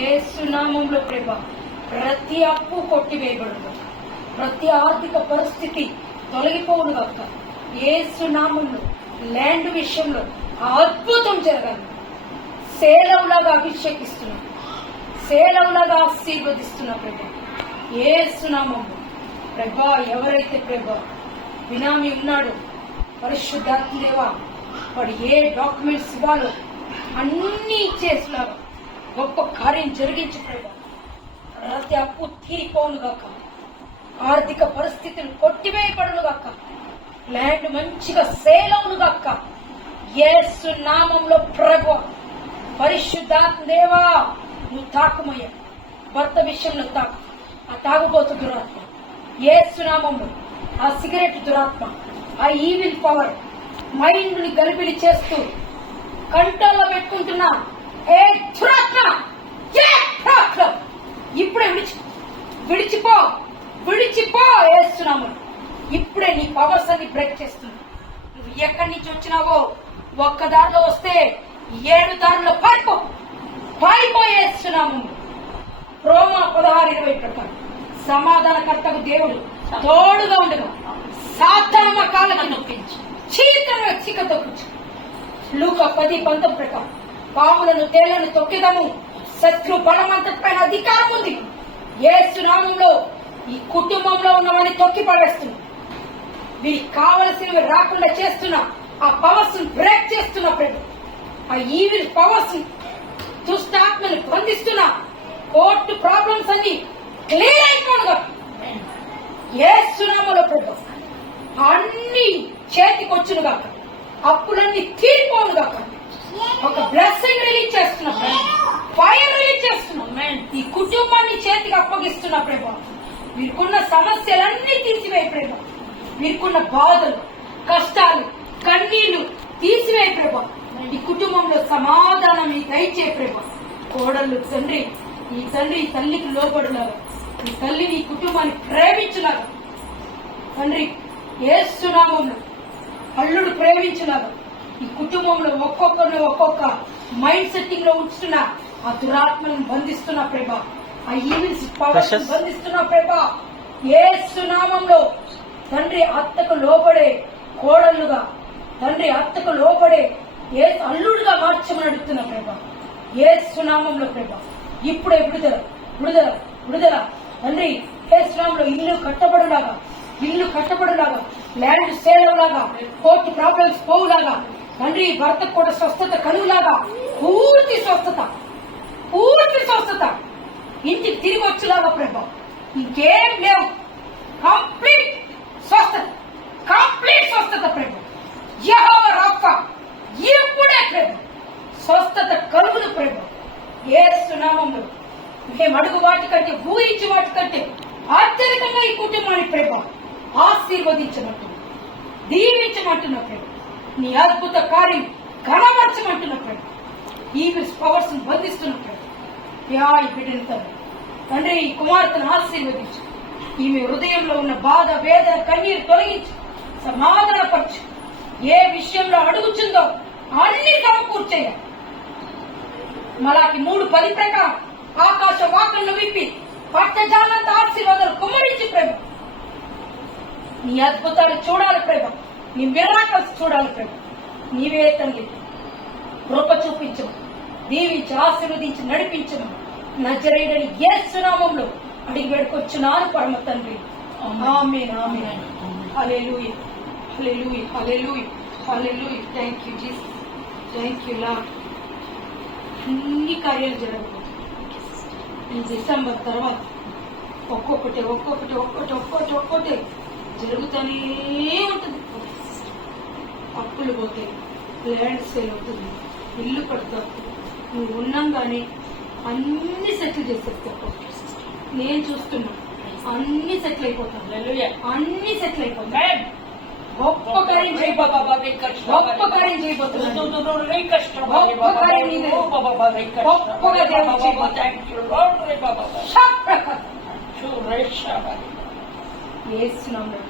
యేసు నామములో ప్రభా ప్రతి అప్పు కొట్టివేయబడును, ప్రతి ఆర్థిక పరిస్థితి తొలగిపోవును గాక. యేసు నామములో ల్యాండ్ విషయంలో అద్భుతం జరగాలి. సేలవులాగా అభిషేకిస్తున్నాను, సేలవులాగా ఆశీర్వదిస్తున్నా ప్రభా యేసు నామములో. ప్రభా ఎవరైతే ప్రభా బినామీ ఉన్నాడు, పరిశుద్ధాత్మ దేవా వాడు ఏ డాక్యుమెంట్స్ ఇవ్వాలో అన్ని ఇచ్చేసినారు. గొప్ప కార్యం జరిగించి ప్రభా ప్రతి అప్పు తీరిపోను గాక, ఆర్థిక పరిస్థితులు కొట్టివేయబడును గాక, ల్యాండ్ మంచిగా సేల్ అవును గాక. యేసు నామంలో ప్రభు పరిశుద్ధాత్మ దేవా నువ్వు తాకుమయ్యా. భర్త విషయంలో తాకు, ఆ తాగుబోతు దురాత్మ యేసు నామంలో, ఆ సిగరెట్ దురాత్మ, ఆ ఈవిల్ పవర్ మైండ్ ని గలిబిలి చేస్తూ కంట్రోల్లో పెట్టుకుంటున్నా ఏ దురాత్మ ఇప్పుడే విడిచిపో వేస్తున్నాము. ఇప్పుడే నీ పవర్స్ అన్ని బ్రేక్ చేస్తున్నా. నువ్వు ఎక్కడి నుంచి వచ్చినావో ఒక్క దారిలో వస్తే 7 దారుల్లో పారిపోయేస్తున్నాము. రోమా 16:20 ప్రకారం సమాధానకర్తకు దేవుడు తోడుగా ఉండగా సాతాన కాళ్ళకి నొప్పించి చీకతో లూకా 10:19 ప్రకారం పాములను తేళ్లను తొక్కిదము, శత్రు బలమంతపైన అధికారం ఉంది. యేసు నామంలో ఈ కుటుంబంలో ఉన్నవన్నీ తొక్కి పడేస్తున్నా. వీరికి కావలసినవి రాకుండా చేస్తున్నా. ఆ పవర్స్ బ్రేక్ చేస్తున్నా ప్రభు. ఆ ఈవిల్ పవర్స్ దుష్టాత్మని బంధిస్తున్నా. కోర్టు ప్రాబ్లమ్స్ అన్ని క్లియర్ అయిపోనుగా యేసు నామంలో ప్రభు. అన్ని చేతికొచ్చునుగా, అప్పులన్నీ తీరిపోనుగా. ఒక బ్లెస్సింగ్ రిలీజ్ చేస్తున్నా, ఫైర్ రిలీజ్ చేస్తున్నా. ఈ కుటుంబాన్ని చేతికి అప్పగిస్తున్నా ప్రభా. వీరికున్న సమస్యలన్నీ తీసివేయ ప్రభా. వీరికున్న బాధలు, కష్టాలు, కన్నీళ్లు తీసివేయ ప్రభా. ఈ కుటుంబంలో సమాధానం దయచే ప్రభా. కోడళ్ళు తండ్రి, ఈ తల్లికి లోబడులాగా, ఈ తల్లిని ఈ కుటుంబాన్ని ప్రేమించులాగా తండ్రి యేసు నామములో, అల్లుడు ప్రేమించులాగా ఈ కుటుంబంలో ఒక్కొక్కరిని ఒక్కొక్క మైండ్ సెట్టింగ్ లో ఉంచుతున్నా. ఆ దురాత్మలను బంధిస్తున్నా ప్రభా. ఆ ఈవిల్స్ పవర్స్ బంధిస్తున్నా ప్రభా యేసు నామములో. తండ్రి అత్తకు లోబడే కోడళ్లుగా, తండ్రి అత్తకు లోబడే అల్లుడుగా మార్చమని అడుగుతున్నా ప్రభా యేసు నామములో ప్రభా. ఇప్పుడే విడుదల విడుదల విడుదల తండ్రి యేసు నామములో. ఇల్లు కట్టబడులాగా, ల్యాండ్ సేలవులాగా, కోర్టు ప్రాబ్లమ్స్ పోవులాగా తండ్రి, భర్తకు కూడా స్వస్థత కలుగులాగా, పూర్తి స్వస్థత ఇంటికి తిరిగి వచ్చేలాగా ప్రభా. ఇంకేం లేవు, కంప్లీట్ స్వస్థత ప్రభు. యెహోవా రాఫా ఇప్పుడే ప్రభు స్వస్థత కలుగును ప్రభు యేసు నామములో. ఇంకేం అడుగు వాటికంటే, ఊహించి వాటికంటే అత్యధికంగా ఈ కుటుంబాన్ని ప్రభు ఆశీర్వదించమంటున్నా, దీవించమంటున్నా ప్రభు. నీ అద్భుత కార్యం కనబరచమంటున్నా ప్రభు. ఈవిల్స్ పవర్స్ బంధిస్తున్న ప్రభు. వ్యాధి బిడ్డను తండ్రి, ఈ కుమార్తెను ఆశీర్వదించు. ఈమె హృదయంలో ఉన్న బాధ, వేదన, కన్నీరు తొలగించు, సమాధానపరచు. ఏ విషయంలో అడుగుచుందో అన్ని సమకూర్చేయ. మలాకి 3:10 ప్రకారం ఆకాశ వాకలను విప్పి పట్టజాలంత ఆశీర్వాదాలు కుమ్మరించి ప్రభు. నీ అద్భుతాలు చూడాలి ప్రభు, నీ మిరాకల్స్ చూడాలి ప్రభు. నీవే తండ్రి కృప చూపించము, దీవించి ఆశీర్వదించి నడిపించము. నజరేయుడని యేసు నామములో అడిగి వేడుకొచ్చున్నాను పరమ తండ్రి. Amen amen. Hallelujah hallelujah hallelujah hallelujah. Thank you Jesus, thank you Lord. అన్ని కార్యాలు జరగబోతుంది ఈ డిసెంబర్ తర్వాత. ఒక్కొక్కటి జరుగుతూనే ఉంటుంది. అప్పులు పోతాయి, ల్యాండ్ సేల్ అవుతుంది, ఇల్లు కడతావు. నువ్వు ఉన్నాగానే అన్ని సెటిల్ చేసేస్తావు. నేను చూస్తున్నా అన్ని సెటిల్ అయిపోతాను, అన్ని సెటిల్ అయిపోతాయి. గొప్ప కార్యం చేయబోతున్నాను, గొప్ప కార్యం చేయబోతున్నాను, గొప్ప కార్యం గొప్పగా దేవుడు యేసు నామములో.